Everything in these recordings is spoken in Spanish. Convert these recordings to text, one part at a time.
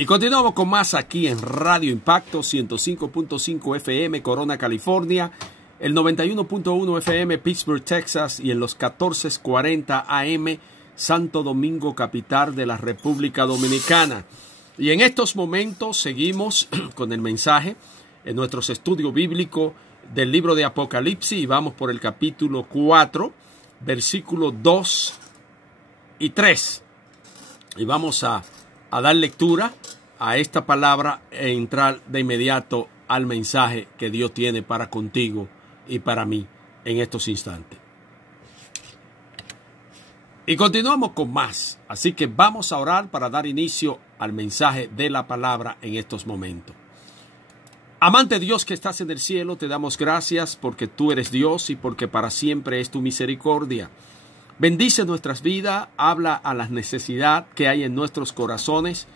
Y continuamos con más aquí en Radio Impacto 105.5 FM Corona, California, el 91.1 FM Pittsburgh, Texas y en los 1440 AM Santo Domingo, capital de la República Dominicana. Y en estos momentos seguimos con el mensaje en nuestros estudios bíblicos del libro de Apocalipsis y vamos por el capítulo 4, versículos 2 y 3. Y vamos a dar lectura a esta palabra e entrar de inmediato al mensaje que Dios tiene para contigo y para mí en estos instantes. Y continuamos con más, así que vamos a orar para dar inicio al mensaje de la palabra en estos momentos. Amante Dios que estás en el cielo, te damos gracias porque tú eres Dios y porque para siempre es tu misericordia. Bendice nuestras vidas, habla a la necesidad que hay en nuestros corazones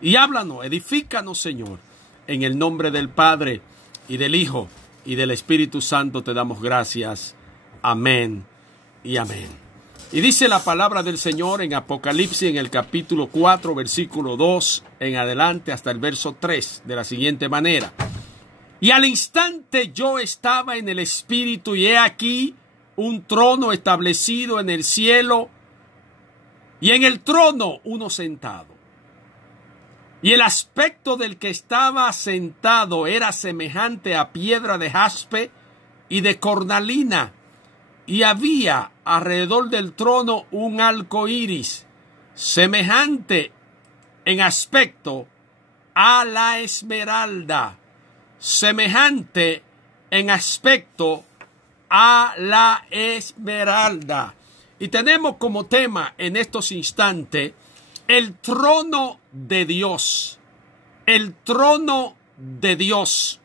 y háblanos, edifícanos, Señor. En el nombre del Padre y del Hijo y del Espíritu Santo te damos gracias. Amén y amén. Y dice la palabra del Señor en Apocalipsis en el capítulo 4, versículo 2 en adelante hasta el verso 3 de la siguiente manera. Y al instante yo estaba en el Espíritu y he aquí un trono establecido en el cielo y en el trono uno sentado. Y el aspecto del que estaba sentado era semejante a piedra de jaspe y de cornalina. Y había alrededor del trono un arco iris, semejante en aspecto a la esmeralda, semejante en aspecto a la esmeralda. Y tenemos como tema en estos instantes el trono de Dios. El trono de Dios.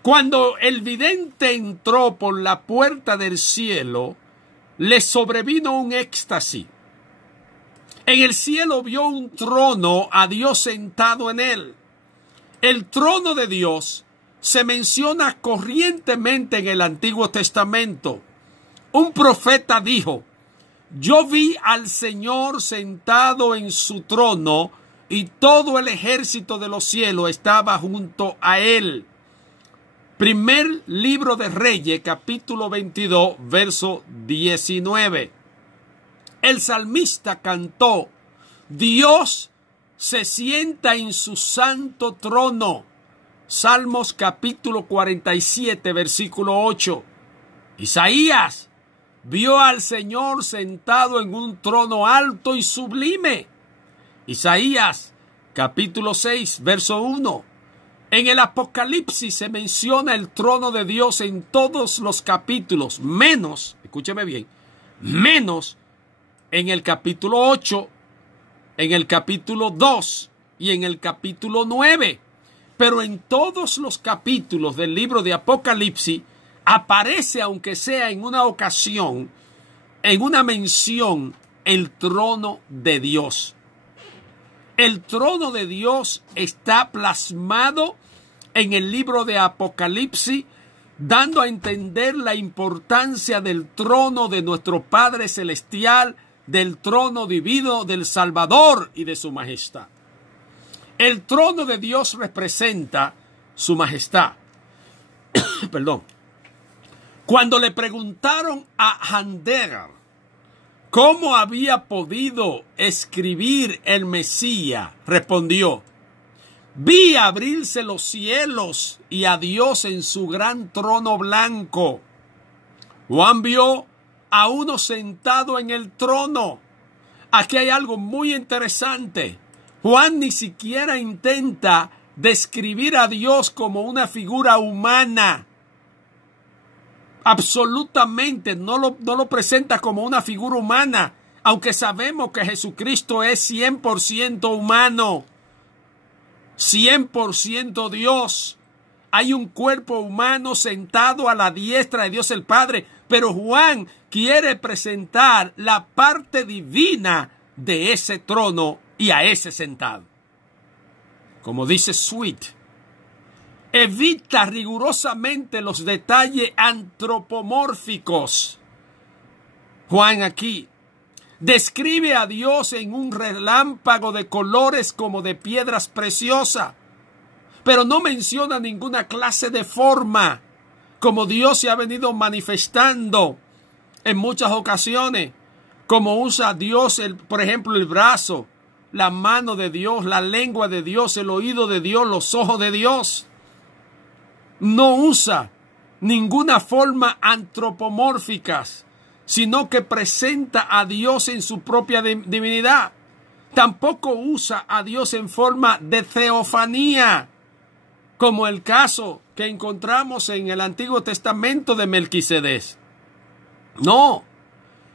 Cuando el vidente entró por la puerta del cielo, le sobrevino un éxtasis. En el cielo vio un trono, a Dios sentado en él. El trono de Dios se menciona corrientemente en el Antiguo Testamento. Un profeta dijo: yo vi al Señor sentado en su trono y todo el ejército de los cielos estaba junto a él. Primer libro de Reyes, capítulo 22, verso 19. El salmista cantó: Dios se sienta en su santo trono. Salmos capítulo 47, versículo 8. Isaías vio al Señor sentado en un trono alto y sublime. Isaías capítulo 6, verso 1. En el Apocalipsis se menciona el trono de Dios en todos los capítulos, menos, escúcheme bien, menos en el capítulo 8, en el capítulo 2 y en el capítulo 9. Pero en todos los capítulos del libro de Apocalipsis aparece, aunque sea en una ocasión, en una mención, el trono de Dios. El trono de Dios está plasmado en el libro de Apocalipsis, dando a entender la importancia del trono de nuestro Padre Celestial, del trono divino del Salvador y de su majestad. El trono de Dios representa su majestad. Perdón. Cuando le preguntaron a Handegger cómo había podido escribir el Mesías, respondió: vi abrirse los cielos y a Dios en su gran trono blanco. Juan vio a uno sentado en el trono. Aquí hay algo muy interesante. Juan ni siquiera intenta describir a Dios como una figura humana. Absolutamente no lo presenta como una figura humana, aunque sabemos que Jesucristo es 100% humano, 100% Dios. Hay un cuerpo humano sentado a la diestra de Dios el Padre, pero Juan quiere presentar la parte divina de ese trono y a ese sentado. Como dice Sweet, evita rigurosamente los detalles antropomórficos. Juan aquí Describe a Dios en un relámpago de colores como de piedras preciosas, pero no menciona ninguna clase de forma, como Dios se ha venido manifestando en muchas ocasiones, como usa Dios, por ejemplo, el brazo, la mano de Dios, la lengua de Dios, el oído de Dios, los ojos de Dios. No usa ninguna forma antropomórfica, sino que presenta a Dios en su propia divinidad. Tampoco usa a Dios en forma de teofanía, como el caso que encontramos en el Antiguo Testamento de Melquisedec. No,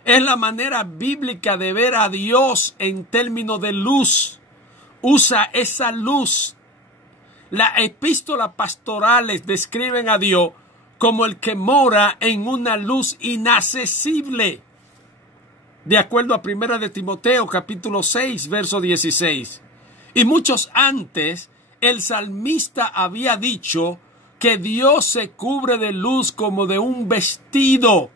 es la manera bíblica de ver a Dios en términos de luz. Usa esa luz. Las epístolas pastorales describen a Dios como el que mora en una luz inaccesible. De acuerdo a 1 de Timoteo, capítulo 6, verso 16. Y muchos antes, el salmista había dicho que Dios se cubre de luz como de un vestido.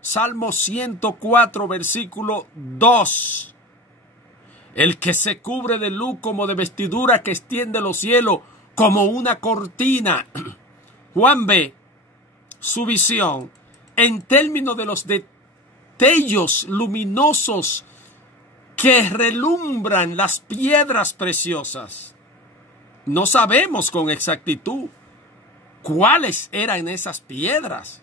Salmo 104, versículo 2. El que se cubre de luz como de vestidura que extiende los cielos como una cortina. Juan ve su visión en términos de los destellos luminosos que relumbran las piedras preciosas. No sabemos con exactitud cuáles eran esas piedras.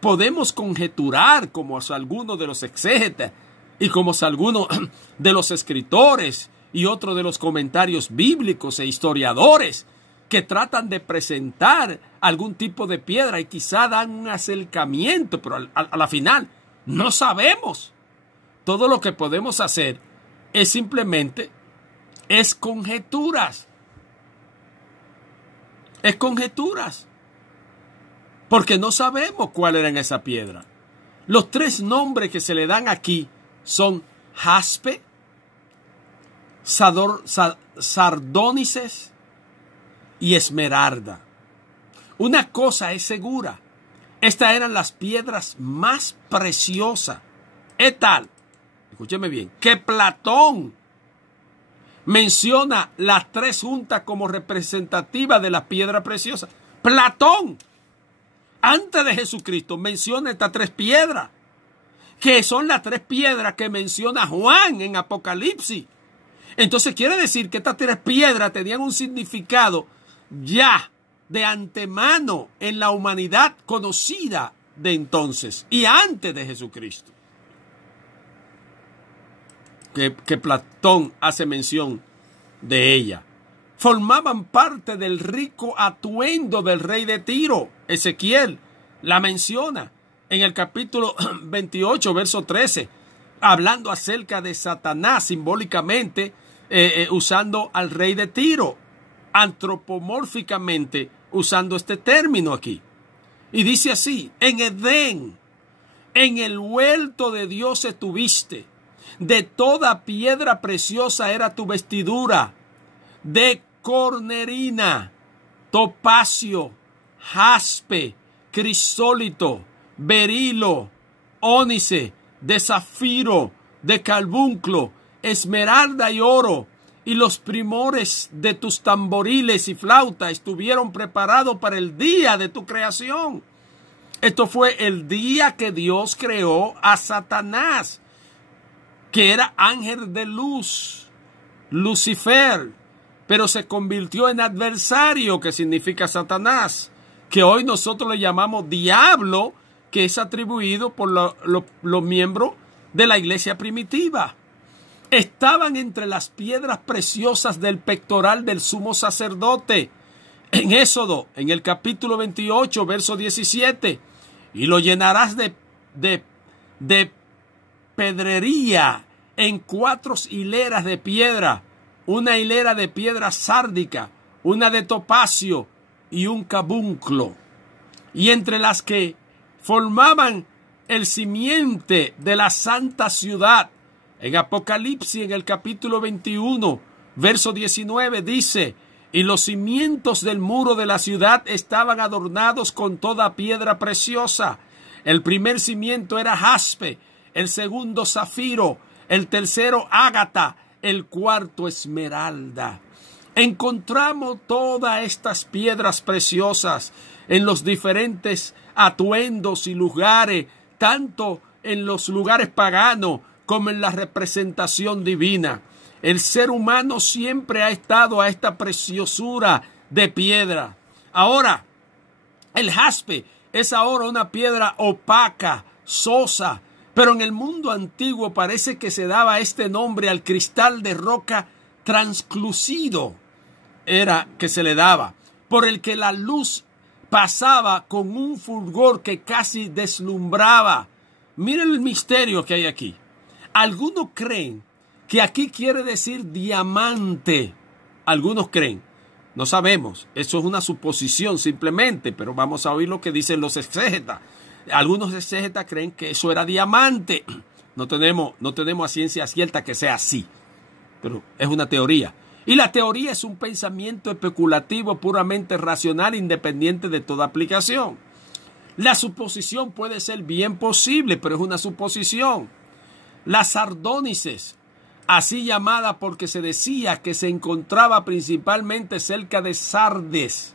Podemos conjeturar, como algunos de los exégetas y como algunos de los escritores y otros de los comentarios bíblicos e historiadores que tratan de presentar algún tipo de piedra y quizá dan un acercamiento, pero a la final no sabemos. Todo lo que podemos hacer es simplemente conjeturas. Es conjeturas. Porque no sabemos cuál era esa piedra. Los tres nombres que se le dan aquí son jaspe, sardónices y esmeralda. Una cosa es segura. Estas eran las piedras más preciosas. Es tal, escúcheme bien, que Platón menciona las tres juntas como representativas de las piedras preciosas. Platón, antes de Jesucristo, menciona estas tres piedras, que son las tres piedras que menciona Juan en Apocalipsis. Entonces quiere decir que estas tres piedras tenían un significado ya de antemano en la humanidad conocida de entonces y antes de Jesucristo. Que Platón hace mención de ella. Formaban parte del rico atuendo del rey de Tiro. Ezequiel la menciona en el capítulo 28, verso 13, hablando acerca de Satanás simbólicamente, usando al rey de Tiro, antropomórficamente usando este término aquí. Y dice así: en Edén, en el huerto de Dios estuviste, de toda piedra preciosa era tu vestidura, de cornerina, topacio, jaspe, crisólito, berilo, ónice, de zafiro, de carbunclo, esmeralda y oro, y los primores de tus tamboriles y flautas estuvieron preparados para el día de tu creación. Esto fue el día que Dios creó a Satanás, que era ángel de luz, Lucifer, pero se convirtió en adversario, que significa Satanás, que hoy nosotros le llamamos diablo, que es atribuido por los miembros de la iglesia primitiva. Estaban entre las piedras preciosas del pectoral del sumo sacerdote. En Éxodo, en el capítulo 28, verso 17, y lo llenarás de pedrería en 4 hileras de piedra, una hilera de piedra sárdica, una de topacio y un carbunclo, y entre las que formaban el simiente de la santa ciudad. En Apocalipsis, en el capítulo 21, verso 19, dice: y los cimientos del muro de la ciudad estaban adornados con toda piedra preciosa. El primer cimiento era jaspe, el segundo zafiro, el tercero ágata, el cuarto esmeralda. Encontramos todas estas piedras preciosas en los diferentes atuendos y lugares, tanto en los lugares paganos como en la representación divina. El ser humano siempre ha estado a esta preciosura de piedra. Ahora, el jaspe es ahora una piedra opaca, sosa, pero en el mundo antiguo parece que se daba este nombre al cristal de roca translucido, era que se le daba, por el que la luz pasaba con un fulgor que casi deslumbraba. Miren el misterio que hay aquí. Algunos creen que aquí quiere decir diamante. Algunos creen. No sabemos. Eso es una suposición simplemente, pero vamos a oír lo que dicen los exégetas. Algunos exégetas creen que eso era diamante. No tenemos a ciencia cierta que sea así, pero es una teoría. Y la teoría es un pensamiento especulativo puramente racional, independiente de toda aplicación. La suposición puede ser bien posible, pero es una suposición. Las sardónices, así llamada porque se decía que se encontraba principalmente cerca de Sardes,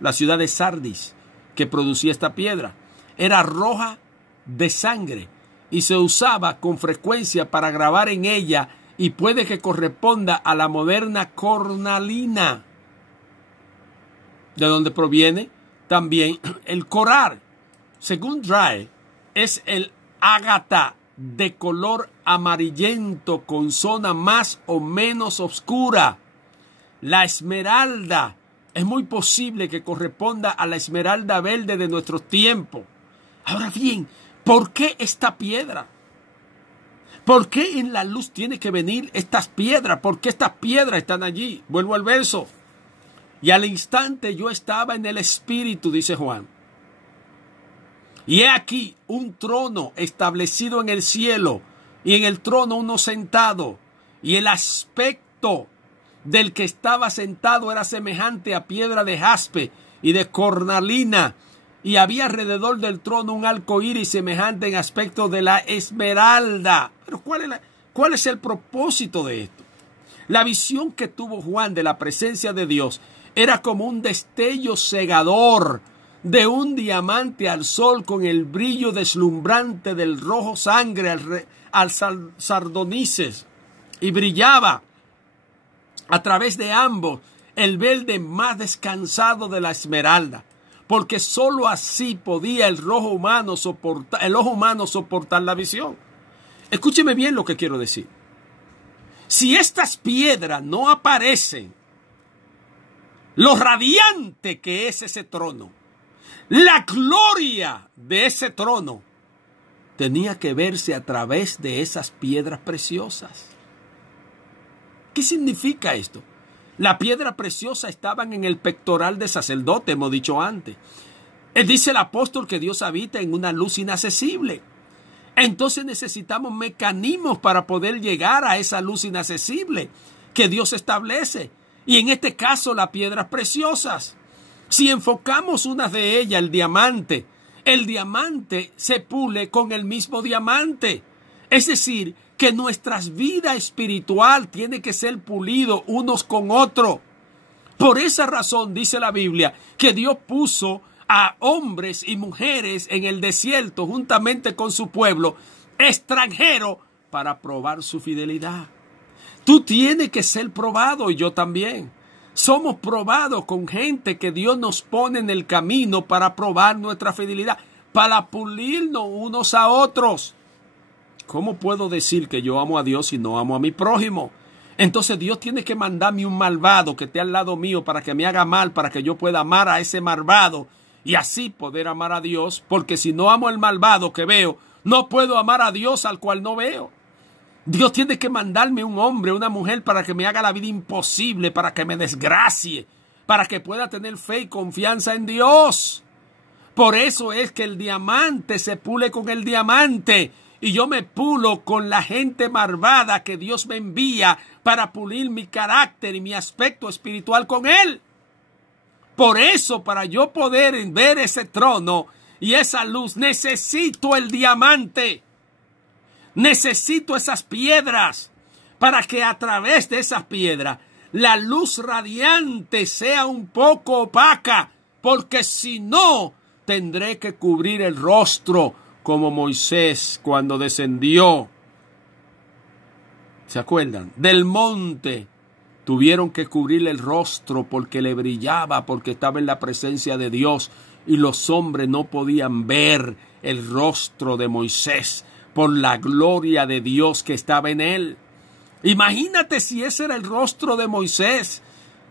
la ciudad de Sardis, que producía esta piedra, era roja de sangre y se usaba con frecuencia para grabar en ella, y puede que corresponda a la moderna cornalina, de donde proviene también el coral. Según Dry, es el ágata de color amarillento con zona más o menos oscura. La esmeralda es muy posible que corresponda a la esmeralda verde de nuestros tiempos. Ahora bien, ¿por qué esta piedra? ¿Por qué en la luz tiene que venir estas piedras? ¿Por qué estas piedras están allí? Vuelvo al verso. Y al instante yo estaba en el Espíritu, dice Juan. Y he aquí un trono establecido en el cielo, y en el trono uno sentado, y el aspecto del que estaba sentado era semejante a piedra de jaspe y de cornalina, y había alrededor del trono un arco iris semejante en aspecto de la esmeralda. Pero ¿cuál es el propósito de esto? La visión que tuvo Juan de la presencia de Dios era como un destello cegador de un diamante al sol, con el brillo deslumbrante del rojo sangre al sardonices, y brillaba a través de ambos el verde más descansado de la esmeralda, porque sólo así podía el ojo humano soportar la visión. Escúcheme bien lo que quiero decir. Si estas piedras no aparecen, lo radiante que es ese trono, la gloria de ese trono, tenía que verse a través de esas piedras preciosas. ¿Qué significa esto? La piedra preciosa estaban en el pectoral del sacerdote, hemos dicho antes. Dice el apóstol que Dios habita en una luz inaccesible. Entonces necesitamos mecanismos para poder llegar a esa luz inaccesible que Dios establece. Y en este caso, las piedras preciosas. Si enfocamos una de ellas, el diamante se pule con el mismo diamante. Es decir, que nuestra vida espiritual tiene que ser pulido unos con otros. Por esa razón dice la Biblia que Dios puso a hombres y mujeres en el desierto juntamente con su pueblo extranjero para probar su fidelidad. Tú tienes que ser probado, y yo también. Somos probados con gente que Dios nos pone en el camino para probar nuestra fidelidad, para pulirnos unos a otros. ¿Cómo puedo decir que yo amo a Dios y no amo a mi prójimo? Entonces Dios tiene que mandarme un malvado que esté al lado mío para que me haga mal, para que yo pueda amar a ese malvado y así poder amar a Dios, porque si no amo al malvado que veo, no puedo amar a Dios al cual no veo. Dios tiene que mandarme un hombre, una mujer para que me haga la vida imposible, para que me desgracie, para que pueda tener fe y confianza en Dios. Por eso es que el diamante se pule con el diamante. Y yo me pulo con la gente malvada que Dios me envía para pulir mi carácter y mi aspecto espiritual con Él. Por eso, para yo poder ver ese trono y esa luz, necesito el diamante. Necesito esas piedras para que a través de esas piedras la luz radiante sea un poco opaca, porque si no, tendré que cubrir el rostro como Moisés cuando descendió. ¿Se acuerdan? Del monte. Tuvieron que cubrirle el rostro porque le brillaba, porque estaba en la presencia de Dios y los hombres no podían ver el rostro de Moisés por la gloria de Dios que estaba en él. Imagínate si ese era el rostro de Moisés.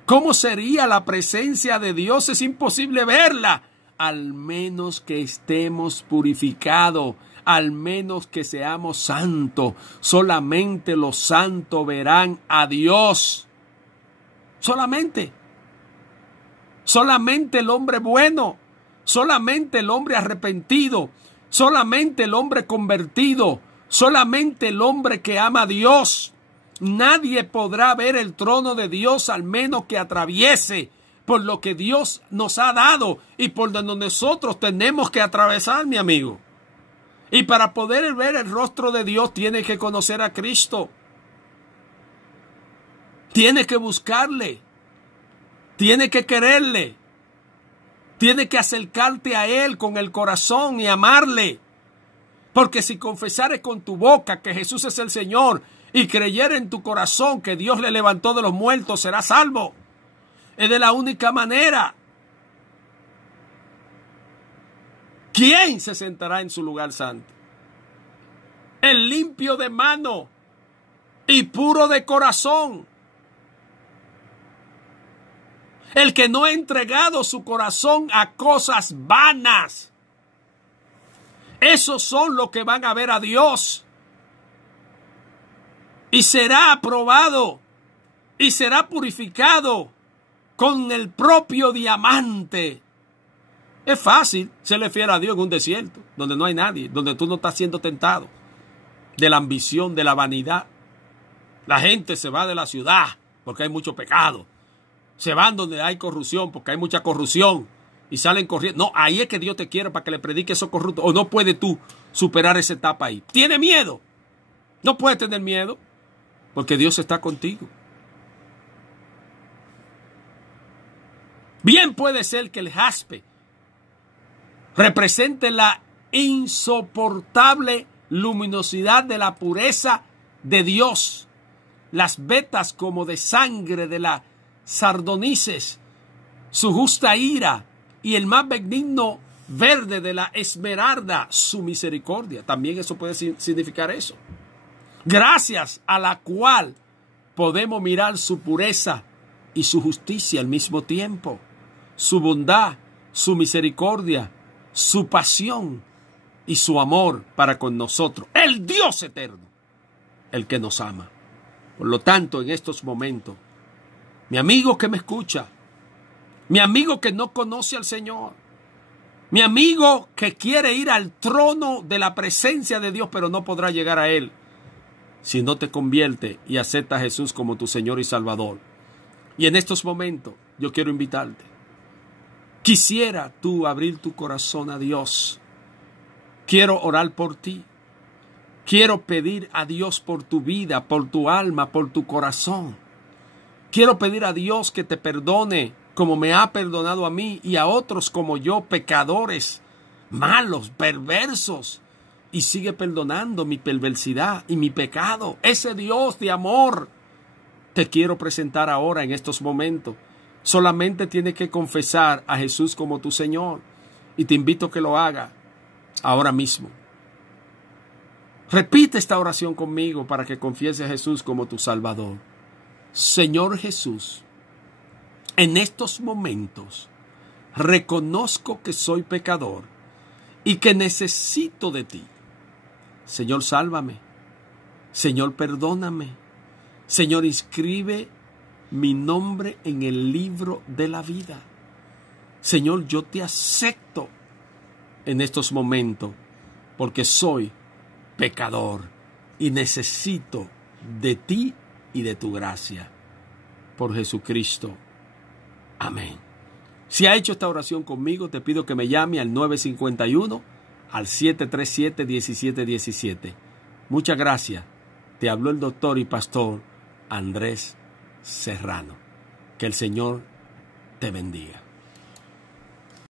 ¿Cómo sería la presencia de Dios? Es imposible verla, al menos que estemos purificados, al menos que seamos santos. Solamente los santos verán a Dios. Solamente el hombre bueno, solamente el hombre arrepentido, solamente el hombre convertido, solamente el hombre que ama a Dios. Nadie podrá ver el trono de Dios al menos que atraviese por lo que Dios nos ha dado y por donde nosotros tenemos que atravesar, mi amigo. Y para poder ver el rostro de Dios tienes que conocer a Cristo. Tienes que buscarle, tienes que quererle, tienes que acercarte a Él con el corazón y amarle. Porque si confesares con tu boca que Jesús es el Señor y creyeres en tu corazón que Dios le levantó de los muertos, serás salvo. Es de la única manera. ¿Quién se sentará en su lugar santo? El limpio de mano y puro de corazón. El que no ha entregado su corazón a cosas vanas. Esos son los que van a ver a Dios. Y será aprobado. Y será purificado con el propio diamante. Es fácil serle fiel a Dios en un desierto, donde no hay nadie, donde tú no estás siendo tentado de la ambición, de la vanidad. La gente se va de la ciudad porque hay mucho pecado. Se van donde hay corrupción porque hay mucha corrupción y salen corriendo. No, ahí es que Dios te quiere para que le predique esos corruptos. O no puedes tú superar esa etapa ahí. ¿Tiene miedo? No puedes tener miedo porque Dios está contigo. Bien puede ser que el jaspe represente la insoportable luminosidad de la pureza de Dios. Las vetas como de sangre de la sardonices, su justa ira, y el más benigno verde de la esmeralda, su misericordia. También eso puede significar eso. Gracias a la cual podemos mirar su pureza y su justicia al mismo tiempo, su bondad, su misericordia, su pasión y su amor para con nosotros. El Dios eterno, el que nos ama. Por lo tanto, en estos momentos, mi amigo que me escucha, mi amigo que no conoce al Señor, mi amigo que quiere ir al trono de la presencia de Dios, pero no podrá llegar a Él si no te convierte y acepta a Jesús como tu Señor y Salvador. Y en estos momentos yo quiero invitarte. Quisiera tú abrir tu corazón a Dios. Quiero orar por ti. Quiero pedir a Dios por tu vida, por tu alma, por tu corazón. Quiero pedir a Dios que te perdone como me ha perdonado a mí y a otros como yo, pecadores, malos, perversos. Y sigue perdonando mi perversidad y mi pecado. Ese Dios de amor te quiero presentar ahora en estos momentos. Solamente tienes que confesar a Jesús como tu Señor. Y te invito a que lo haga ahora mismo. Repite esta oración conmigo para que confieses a Jesús como tu Salvador. Señor Jesús, en estos momentos reconozco que soy pecador y que necesito de ti. Señor, sálvame. Señor, perdóname. Señor, inscribe mi nombre en el libro de la vida. Señor, yo te acepto en estos momentos porque soy pecador y necesito de ti y de tu gracia. Por Jesucristo. Amén. Si ha hecho esta oración conmigo, te pido que me llame al 951 al 737-1717. Muchas gracias. Te habló el doctor y pastor Andrés Serrano. Que el Señor te bendiga.